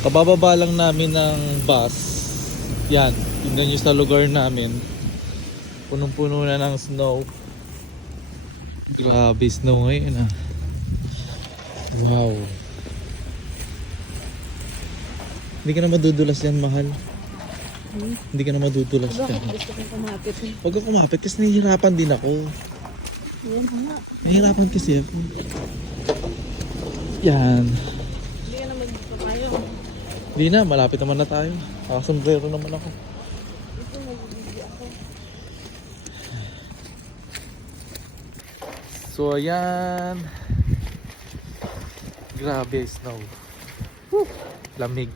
Kabababa lang namin ng bus. Yan, tingnan nyo sa lugar namin. Punong-puno na ng snow. Grabe snow ngayon ah. Wow. Hindi ka na madudulas yan, mahal. Hindi ka na madudulas Bakit yan. gusto kong kumapit? Huwag ka kumapit kasi nahihirapan din ako. Yan nga. Nahihirapan kasi ako. Yan. Hindi ka na magpapayo. Hindi na, malapit naman na tayo. Nakasombrero naman ako. Ito magbibigay ako. So ayan. Grabe snow. Woo! Lamig.